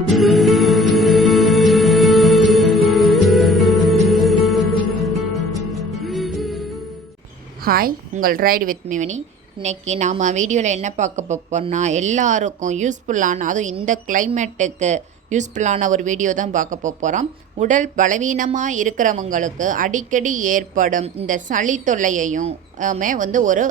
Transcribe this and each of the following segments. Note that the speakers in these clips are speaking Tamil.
ஹாய், உங்கள் ரைடு வித் மிவனி. இன்றைக்கி நாம் வீடியோவில் என்ன பார்க்க போகிறோம்னா, எல்லாருக்கும் யூஸ்ஃபுல்லான, அதுவும் இந்த கிளைமேட்டுக்கு யூஸ்ஃபுல்லான ஒரு வீடியோ தான் பார்க்க போகிறோம். உடல் பலவீனமாக இருக்கிறவங்களுக்கு அடிக்கடி ஏற்படும் இந்த சளி தொல்லையையும் ஒரு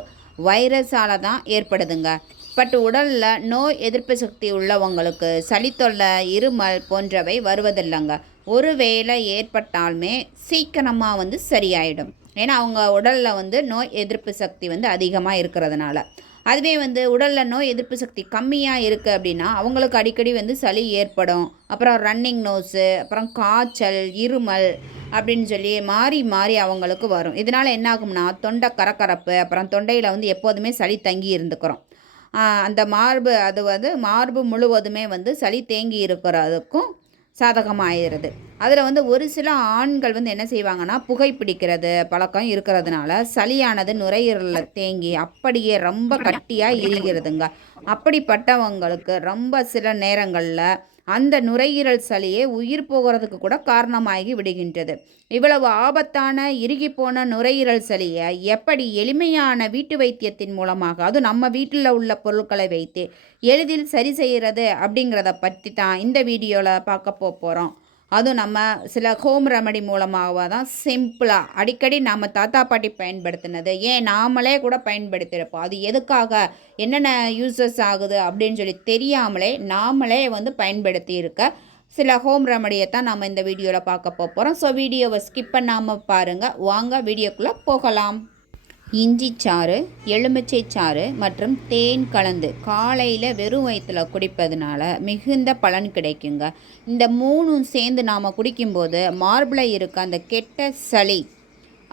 வைரஸால் தான் ஏற்படுதுங்க. பட் உடலில் நோய் எதிர்ப்பு சக்தி உள்ளவங்களுக்கு சளி தொல்லை, இருமல் போன்றவை வருவதில்லைங்க. ஒருவேளை ஏற்பட்டாலுமே சீக்கிரமாக சரியாயிடும். ஏன்னா அவங்க உடலில் நோய் எதிர்ப்பு சக்தி அதிகமாக இருக்கிறதுனால. அதுவே உடலில் நோய் எதிர்ப்பு சக்தி கம்மியாக இருக்குது அப்படின்னா அவங்களுக்கு அடிக்கடி சளி ஏற்படும். அப்புறம் ரன்னிங் நோஸு, அப்புறம் காய்ச்சல், இருமல் அப்படின்னு சொல்லி மாறி மாறி அவங்களுக்கு வரும். இதனால் என்ன ஆகும்னா தொண்டை கரகரப்பு, அப்புறம் தொண்டையில் எப்போதுமே சளி தங்கி இருந்துக்கிறோம். அந்த மார்பு மார்பு முழுவதுமே சளி தேங்கி இருக்கிறதுக்கும் சாதகமாகிடுது. அதில் ஒரு சில ஆண்கள் என்ன செய்வாங்கன்னா, புகைப்பிடிக்கிறது பழக்கம் இருக்கிறதுனால சளியானது நுரையீரலில் தேங்கி அப்படியே ரொம்ப கட்டியாக இறுகிறதுங்க. அப்படிப்பட்டவங்களுக்கு ரொம்ப சில நேரங்களில் அந்த நுரையீரல் சளியே உயிர் போகிறதுக்கு கூட காரணமாகி விடுகின்றது. இவ்வளவு ஆபத்தான இறுகிப்போன நுரையீரல் சளியை எப்படி எளிமையான வீட்டு வைத்தியத்தின் மூலமாக, அதுவும் நம்ம வீட்டில் உள்ள பொருட்களை வைத்து எளிதில் சரி செய்கிறது அப்படிங்கிறத பற்றி தான் இந்த வீடியோவில் பார்க்க போகிறோம். அதுவும் நம்ம சில ஹோம் ரெமடி மூலமாக தான் சிம்பிளாக அடிக்கடி நம்ம தாத்தா பாட்டி பயன்படுத்தினது, ஏன் நாமளே கூட பயன்படுத்தியிருப்போம். அது எதுக்காக, என்னென்ன யூசஸ் ஆகுது அப்படின்னு சொல்லி தெரியாமலே நாமளே பயன்படுத்தி இருக்க சில ஹோம் ரெமடியை தான் நம்ம இந்த வீடியோவில் பார்க்க போகிறோம். ஸோ வீடியோவை ஸ்கிப் பண்ணாமல் பாருங்கள். வாங்க வீடியோக்குள்ளே போகலாம். இஞ்சி சாறு, எலுமிச்சை சாறு மற்றும் தேன் கலந்து காலையில் வெறும் வயிற்றில் குடிப்பதுனால மிகுந்த பலன் கிடைக்குங்க. இந்த மூணும் சேர்ந்து நாம் குடிக்கும்போது மார்பில் இருக்க அந்த கெட்ட சளி,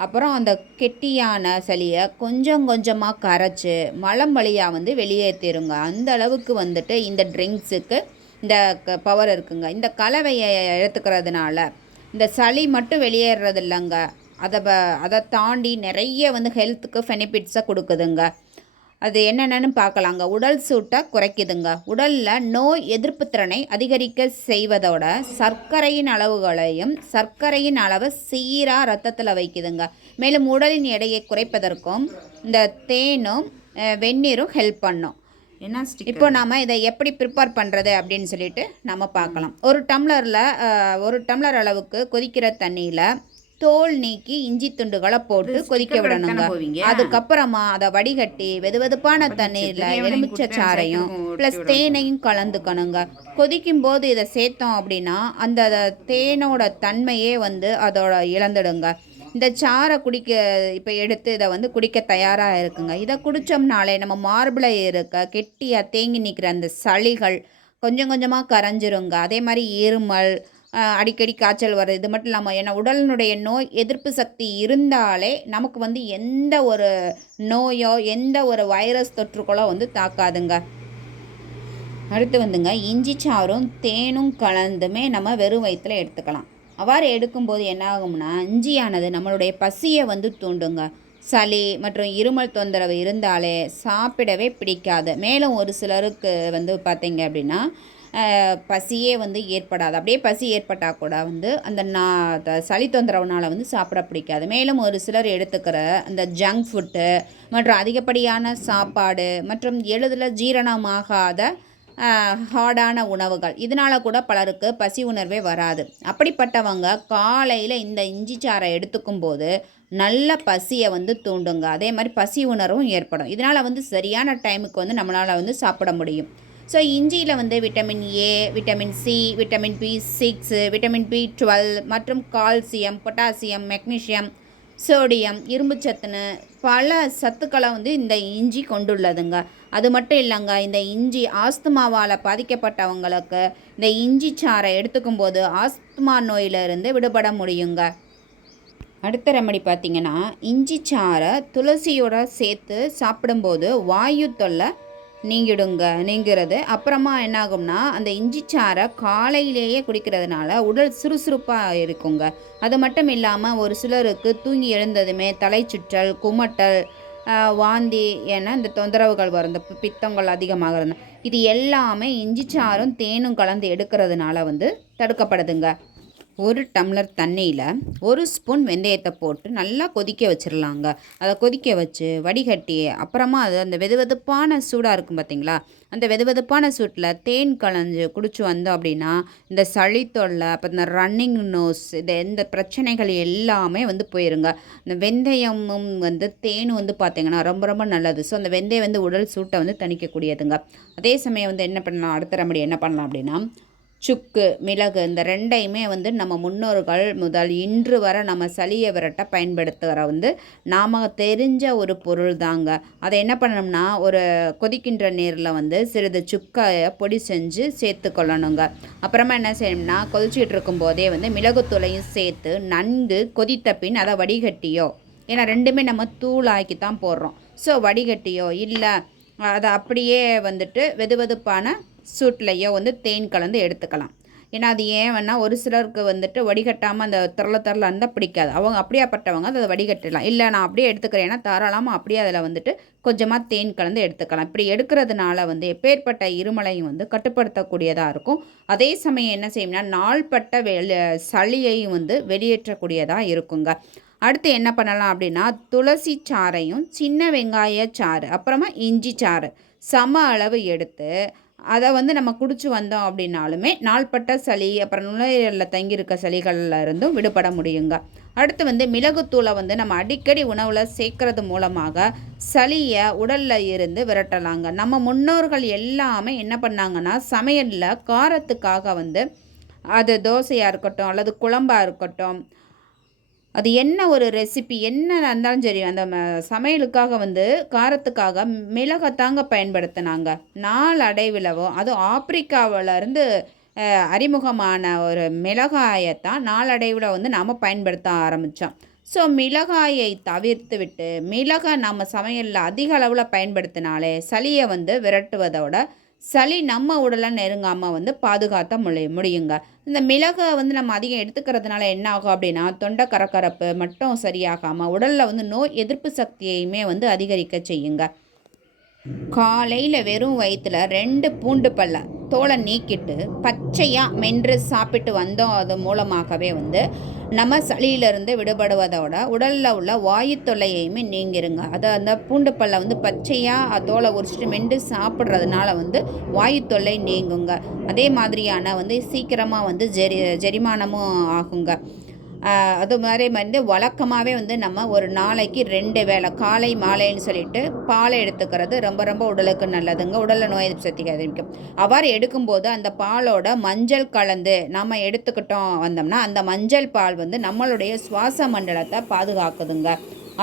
அப்புறம் அந்த கெட்டியான சளியை கொஞ்சம் கொஞ்சமாக கரைச்சி மலம் வழியாக வெளியேற்றிருங்க. அந்த அளவுக்கு இந்த ட்ரிங்க்ஸுக்கு இந்த பவர் இருக்குங்க. இந்த கலவையை எடுத்துக்கிறதுனால இந்த சளி மட்டும் வெளியேறது இல்லைங்க, அதை தாண்டி நிறைய ஹெல்த்துக்கு பெனிஃபிட்ஸை கொடுக்குதுங்க. அது என்னென்னு பார்க்கலாங்க. உடல் சூட்டை குறைக்குதுங்க. உடலில் நோய் எதிர்ப்பு திறனை அதிகரிக்க செய்வதோட சர்க்கரையின் அளவுகளையும், சர்க்கரையின் அளவை சீராக ரத்தத்தில் வைக்குதுங்க. மேலும் உடலின் எடையை குறைப்பதற்கும் இந்த தேனும் வெந்நீரும் ஹெல்ப் பண்ணும். இப்போ நாம் இதை எப்படி ப்ரிப்பேர் பண்ணுறது அப்படின்னு சொல்லிட்டு நம்ம பார்க்கலாம். ஒரு டம்ளர் அளவுக்கு கொதிக்கிற தண்ணியில் தோல் நீக்கி இஞ்சி துண்டுகளை போட்டு கொதிக்க விடணுங்க. அதுக்கப்புறமா அதை வடிகட்டி வெதுவெதுப்பான தண்ணீரில் எலுமிச்சை சாறையும் ப்ளஸ் தேனையும் கலந்துக்கணுங்க. கொதிக்கும் போது இதை சேர்த்தோம் அப்படின்னா அந்த தேனோட தன்மையே அதோட இழந்துடுங்க. இந்த சாறை இப்போ எடுத்து இதை குடிக்க தயாராக இருக்குங்க. இதை குடித்தோம்னாலே நம்ம மார்பில் இருக்க கெட்டியாக தேங்கி நிற்கிற அந்த சளிகள் கொஞ்சம் கொஞ்சமாக கரைஞ்சிருங்க. அதே மாதிரி இருமல், அடிக்கடி காய்ச்சல் வர்றது, இது மட்டும் இல்லாமல் ஏன்னா உடலினுடைய நோய் எதிர்ப்பு சக்தி இருந்தாலே நமக்கு எந்த ஒரு நோயோ எந்த ஒரு வைரஸ் தொற்றுக்களோ தாக்காதுங்க. அடுத்து இஞ்சி சாறும் தேனும் கலந்துமே நம்ம வெறும் வயிற்றில் எடுத்துக்கலாம். அவ்வாறு எடுக்கும்போது என்ன ஆகும்னா, இஞ்சியானது நம்மளுடைய பசியை தூண்டுங்க. சளி மற்றும் இருமல் தொந்தரவு இருந்தாலே சாப்பிடவே பிடிக்காது. மேலும் ஒரு சிலருக்கு பார்த்திங்க அப்படின்னா பசியே ஏற்படாது. அப்படியே பசி ஏற்பட்டால் கூட அந்த சளி தொந்தரவுனால் சாப்பிட பிடிக்காது. மேலும் ஒரு சிலர் எடுத்துக்கிற அந்த ஜங்க் ஃபுட்டு மற்றும் அதிகப்படியான சாப்பாடு மற்றும் எளிதில் ஜீரணமாகாத ஹார்டான உணவுகள், இதனால் கூட பலருக்கு பசி உணர்வே வராது. அப்படிப்பட்டவங்க காலையில் இந்த இஞ்சி சாறை எடுத்துக்கும் போது நல்ல பசியை தூண்டுங்க. அதே மாதிரி பசி உணர்வும் ஏற்படும். இதனால் சரியான டைமுக்கு நம்மளால் சாப்பிட முடியும். ஸோ இஞ்சியில் vitamin A, vitamin C, vitamin B6, vitamin B12 மற்றும் கால்சியம், பொட்டாசியம், மெக்னீஷியம், சோடியம், இரும்புச்சத்துன்னு பல சத்துக்களை இந்த இஞ்சி கொண்டுள்ளதுங்க. அது மட்டும் இல்லைங்க, இந்த இஞ்சி ஆஸ்துமாவால் பாதிக்கப்பட்டவங்களுக்கு இந்த இஞ்சி சாறை எடுத்துக்கும் போது ஆஸ்துமா நோயிலிருந்து விடுபட முடியுங்க. அடுத்த ரெமடி பார்த்திங்கன்னா, இஞ்சி சாறை துளசியோட சேர்த்து சாப்பிடும்போது வாயு தொல்லை நீங்கிறது. அப்புறமா என்னாகும்னா, அந்த இஞ்சி சாறை காலையிலேயே குடிக்கிறதுனால உடல் சுறுசுறுப்பாக இருக்குங்க. அது மட்டும் இல்லாமல் ஒரு சிலருக்கு தூங்கி எழுந்ததுமே தலை சுற்றல், குமட்டல், வாந்தி என இந்த தொந்தரவுகள் வரும், இந்த பித்தங்கள் அதிகமாகிறது. இது எல்லாமே இஞ்சி சாறும் தேனும் கலந்து எடுக்கிறதுனால வந்து தடுக்கப்படுதுங்க. ஒரு டம்ளர் தண்ணியில் 1 ஸ்பூன் வெந்தயத்தை போட்டு நல்லா கொதிக்க வச்சிடலாங்க. அதை கொதிக்க வச்சு வடிகட்டி அப்புறமா அது அந்த வெதுவெதுப்பான சூடாக இருக்கும் பார்த்தீங்களா, அந்த வெதுவெதுப்பான சூட்டில் தேன் கலந்து குடிச்சு வந்தோம் அப்படின்னா இந்த சளி தொல்லை, அப்போ இந்த ரன்னிங் நோஸ், இந்த பிரச்சனைகள் எல்லாமே வந்து போயிருங்க. இந்த வெந்தயமும் வந்து தேனும் வந்து பார்த்திங்கன்னா ரொம்ப ரொம்ப நல்லது. ஸோ அந்த வெந்தயம் வந்து உடல் சூட்டை வந்து தணிக்கக்கூடியதுங்க. அதே சமயம் வந்து என்ன பண்ணலாம், அடுத்த ரெமடி என்ன பண்ணலாம் அப்படின்னா, சுக்கு, மிளகு இந்த 2யுமே வந்து நம்ம முன்னோர்கள் முதல் இன்று வரை நம்ம சளியை விரட்ட பயன்படுத்துகிற வந்து நாம் தெரிஞ்ச ஒரு பொருள் தாங்க. அதை என்ன பண்ணணும்னா, ஒரு கொதிக்கின்ற நீரில் வந்து சிறிது சுக்கையை பொடி செஞ்சு சேர்த்து கொள்ளணுங்க. அப்புறமா என்ன செய்யணும்னா, கொதிச்சிக்கிட்டு இருக்கும்போதே வந்து மிளகுத்தூளையும் சேர்த்து நன்கு கொதித்த பின் அதை வடிகட்டியோ, ஏன்னா 2மே நம்ம தூளாக்கி தான் போடுறோம். ஸோ வடிகட்டியோ இல்லை அதை அப்படியே வந்துட்டு வெதுவெதுப்பான சூட்லையோ வந்து தேன் கலந்து எடுத்துக்கலாம். ஏன்னா அது ஏன் வேணால் ஒரு சிலருக்கு வந்துட்டு வடிகட்டாமல் அந்த திரள இருந்தால் பிடிக்காது. அவங்க அப்படியாப்பட்டவங்க அதை வடிகட்டிடலாம். இல்லை நான் அப்படியே எடுத்துக்கிறேன்னா தாராளமாக அப்படியே அதில் வந்துட்டு கொஞ்சமாக தேன் கலந்து எடுத்துக்கலாம். இப்படி எடுக்கிறதுனால வந்து எப்பேற்பட்ட இருமலையும் வந்து கட்டுப்படுத்தக்கூடியதாக இருக்கும். அதே சமயம் என்ன செய்யும்னா, நாள்பட்ட சளியையும் வந்து வெளியேற்றக்கூடியதாக இருக்குங்க. அடுத்து என்ன பண்ணலாம் அப்படின்னா, துளசி சாறையும் சின்ன வெங்காய சாறு அப்புறமா இஞ்சி சாறு சம அளவு எடுத்து அதை வந்து நம்ம குடிச்சு வந்தோம் அப்படின்னாலுமே நாள்பட்ட சளி அப்புறம் நுரையீரலில் தங்கியிருக்க சளிகளில் இருந்தும் விடுபட முடியுங்க. அடுத்து வந்து மிளகுத்தூளை வந்து நம்ம அடிக்கடி உணவில் சேர்க்கறது மூலமாக சளியை உடலில் இருந்து விரட்டலாங்க. நம்ம முன்னோர்கள் எல்லாமே என்ன பண்ணாங்கன்னா, சமையலில் காரத்துக்காக வந்து அது தோசையாக இருக்கட்டும் அல்லது குழம்பாக இருக்கட்டும், அது என்ன ஒரு ரெசிபி என்ன இருந்தாலும் சரி, அந்த சமையலுக்காக வந்து காரத்துக்காக மிளகத்தாங்க பயன்படுத்தினாங்க. நாளடைவிலவோ அதுவும் ஆப்பிரிக்காவிலேருந்து அறிமுகமான ஒரு மிளகாயத்தான் நாளடைவில் வந்து நாம் பயன்படுத்த ஆரம்பித்தோம். ஸோ மிளகாயை தவிர்த்து விட்டு மிளகை நம்ம சமையலில் அதிக அளவில் பயன்படுத்தினாலே சளியை வந்து விரட்டுவதோட சளி நம்ம உடலை நெருங்காமல் வந்து பாதுகாத்த முடியுங்க. இந்த மிளகை வந்து நம்ம அதிகம் எடுத்துக்கிறதுனால என்ன ஆகும் அப்படின்னா, தொண்டை கரகரப்பு மட்டும் சரியாகாமல் உடலில் வந்து நோய் எதிர்ப்பு சக்தியையுமே வந்து அதிகரிக்க செய்யுங்க. காலையில் வெறும் வயிற்றில் 2 பூண்டு பல்லை தோலை நீக்கிட்டு பச்சையாக மென்று சாப்பிட்டு வந்தோம். அது மூலமாகவே வந்து நம்ம சளியிலிருந்து விடுபடுவதோட உடலில் உள்ள வாயு தொல்லையுமே நீங்கிருங்க. அதை அந்த பூண்டு பல்லை வந்து பச்சையாக தோலை உரிச்சிட்டு மென்று சாப்பிட்றதுனால வந்து வாயு தொல்லை நீங்குங்க. அதே மாதிரியான வந்து சீக்கிரமாக வந்து ஜெரிமானமும் ஆகுங்க. அது மாதிரி வந்து வழக்கமாகவே வந்து நம்ம ஒரு நாளைக்கு 2 வேளை காலை மாலைன்னு சொல்லிட்டு பாலை எடுத்துக்கிறது ரொம்ப ரொம்ப உடலுக்கு நல்லதுங்க. உடலில் நோய் எதிர்ப்பு சக்தி அதிகரிக்கும். அவ்வாறு எடுக்கும்போது அந்த பாலோட மஞ்சள் கலந்து நம்ம எடுத்துக்கிட்டோம் வந்தோம்னா, அந்த மஞ்சள் பால் வந்து நம்மளுடைய சுவாச மண்டலத்தை பாதுகாக்குதுங்க.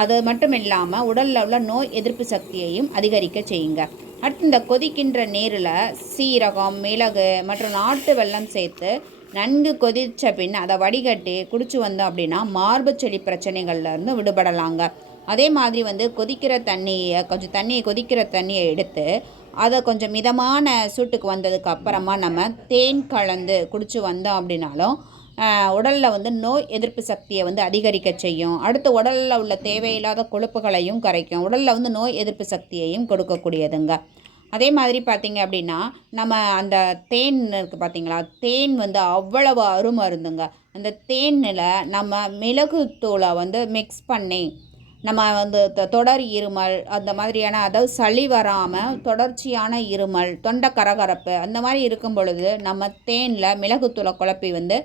அது மட்டும் இல்லாமல் உடலில் உள்ள நோய் எதிர்ப்பு சக்தியையும் அதிகரிக்க செய்யுங்க. அடுத்து இந்த கொதிக்கின்ற நீரில் சீரகம், மிளகு மற்றும் நாட்டு வெல்லம் சேர்த்து நன்கு கொதித்த பின் அதை வடிகட்டி குடிச்சு வந்தோம் அப்படின்னா மார்பு செடி பிரச்சனைகள்லேருந்து விடுபடலாங்க. அதே மாதிரி வந்து கொதிக்கிற தண்ணியை எடுத்து அதை கொஞ்சம் மிதமான சூட்டுக்கு வந்ததுக்கு அப்புறமா நம்ம தேன் கலந்து குடிச்சு வந்தோம் அப்படின்னாலும் உடலில் வந்து நோய் எதிர்ப்பு சக்தியை வந்து அதிகரிக்க செய்யும். அடுத்து உடலில் உள்ள தேவையில்லாத கொழுப்புகளையும் கரைக்கும். உடலில் வந்து நோய் எதிர்ப்பு சக்தியையும் கொடுக்கக்கூடியதுங்க. அதே மாதிரி பார்த்திங்க அப்படின்னா, நம்ம அந்த தேன் இருக்குது பார்த்திங்களா, தேன் வந்து அவ்வளவு அருமருந்துங்க. அந்த தேனில் நம்ம மிளகுத்தூளை வந்து மிக்ஸ் பண்ணி நம்ம வந்து தொடர் இருமல் அந்த மாதிரியான, அதாவது சளி வராமல் தொடர்ச்சியான இருமல், தொண்டை கரகரப்பு அந்த மாதிரி இருக்கும் பொழுது நம்ம தேனில் மிளகுத்தூளை குழப்பி வந்து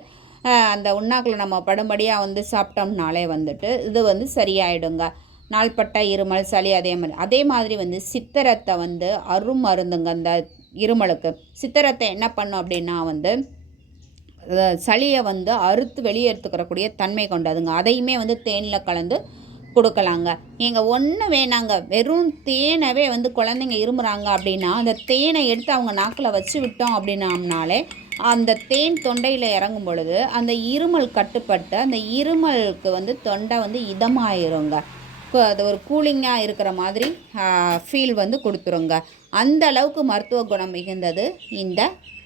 அந்த உண்ணாக்கில் நம்ம படும்படியாக வந்து சாப்பிட்டோம்னாலே வந்துட்டு இது வந்து சரியாயிடுங்க. நாள்பட்ட இருமல், சளி அதே மாதிரி வந்து சித்திரத்தை வந்து அருமருந்துங்க. அந்த இருமலுக்கு சித்திரத்தை என்ன பண்ணும் அப்படின்னா வந்து சளியை வந்து அறுத்து வெளியேற்றுக்கிறக்கூடிய தன்மை கொண்டதுங்க. அதையுமே வந்து தேனில் கலந்து கொடுக்கலாங்க. நீங்கள் ஒன்று வேணாங்க, வெறும் தேனவே வந்து குழந்தைங்க இருமுறாங்க அப்படின்னா அந்த தேனை எடுத்து அவங்க நாக்கில் வச்சு விட்டோம் அப்படின்னம்னாலே அந்த தேன் தொண்டையில் இறங்கும் பொழுது அந்த இருமல் கட்டுப்பட்டு அந்த இருமலுக்கு வந்து தொண்டை வந்து இதமாயிருங்க. அது ஒரு கூலிங்காக இருக்கிற மாதிரி ஃபீல் வந்து கொடுத்துருங்க. அந்த அளவுக்கு மருத்துவ குணம் மிகுந்தது இந்த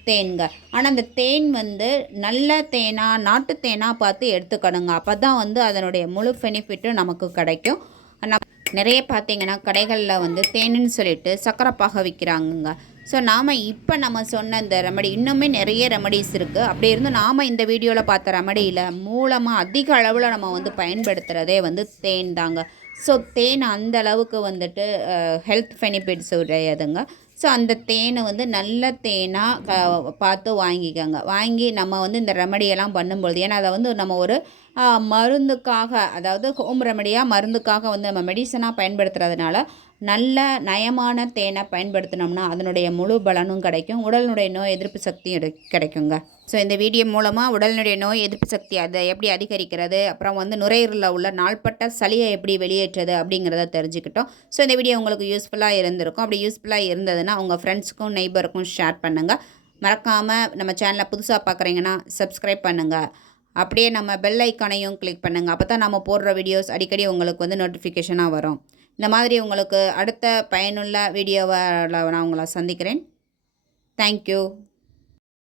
தேன்க. ஆனால் அந்த தேன் வந்து நல்ல தேனாக நாட்டு தேனாக பார்த்து எடுத்துக்கணுங்க. அப்போ தான் வந்து அதனுடைய முழு பெனிஃபிட்டும் நமக்கு கிடைக்கும். நிறைய பார்த்தீங்கன்னா கடைகளில் வந்து தேனுன்னு சொல்லிட்டு சக்கரை பாக விற்கிறாங்கங்க. ஸோ நாம் இப்போ நம்ம சொன்ன இந்த ரெமடி இன்னுமே நிறைய ரெமடிஸ் இருக்குது. அப்படி இருந்தும் நாம் இந்த வீடியோவில் பார்த்த ரெமடியில் மூலமாக அதிக அளவில் நம்ம வந்து பயன்படுத்துகிறதே வந்து தேன் தாங்க. ஸோ தேன் அந்த அளவுக்கு வந்துட்டு ஹெல்த் பெனிஃபிட்ஸ் உடையதுங்க. ஸோ அந்த தேனை வந்து நல்ல தேனாக பார்த்து வாங்கிக்கோங்க. வாங்கி நம்ம வந்து இந்த ரெமடியெல்லாம் பண்ணும்பொழுது, ஏன்னா அதை வந்து நம்ம ஒரு மருந்துக்காக, அதாவது ஹோம் ரெமடியாக மருந்துக்காக வந்து நம்ம மெடிசனாக பயன்படுத்துறதுனால நல்ல நயமான தேனை பயன்படுத்தினோம்னா அதனுடைய முழு பலனும் கிடைக்கும். உடலினுடைய நோய் எதிர்ப்பு சக்தியும் கிடைக்குங்க. ஸோ இந்த வீடியோ மூலமாக உடலினுடைய நோய் எதிர்ப்பு சக்தி அதை எப்படி அதிகரிக்கிறது, அப்புறம் வந்து நுரையீரலில் உள்ள நாள்பட்ட சளியை எப்படி வெளியேற்றுறது அப்படிங்கிறத தெரிஞ்சுக்கிட்டோம். ஸோ இந்த வீடியோ உங்களுக்கு யூஸ்ஃபுல்லாக இருந்திருக்கும். அப்படி யூஸ்ஃபுல்லாக இருந்ததுன்னா உங்கள் ஃப்ரெண்ட்ஸுக்கும் நெய்பருக்கும் ஷேர் பண்ணுங்கள். மறக்காமல் நம்ம சேனலை புதுசாக பார்க்குறீங்கன்னா சப்ஸ்கிரைப் பண்ணுங்கள். அப்படியே நம்ம பெல் ஐக்கானையும் கிளிக் பண்ணுங்கள். அப்போ தான் நம்ம போடுற வீடியோஸ் அடிக்கடி உங்களுக்கு வந்து நோட்டிஃபிகேஷனாக வரும். இந்த மாதிரி உங்களுக்கு அடுத்த பயனுள்ள வீடியோவில் நான் உங்களை சந்திக்கிறேன். தேங்க்யூ.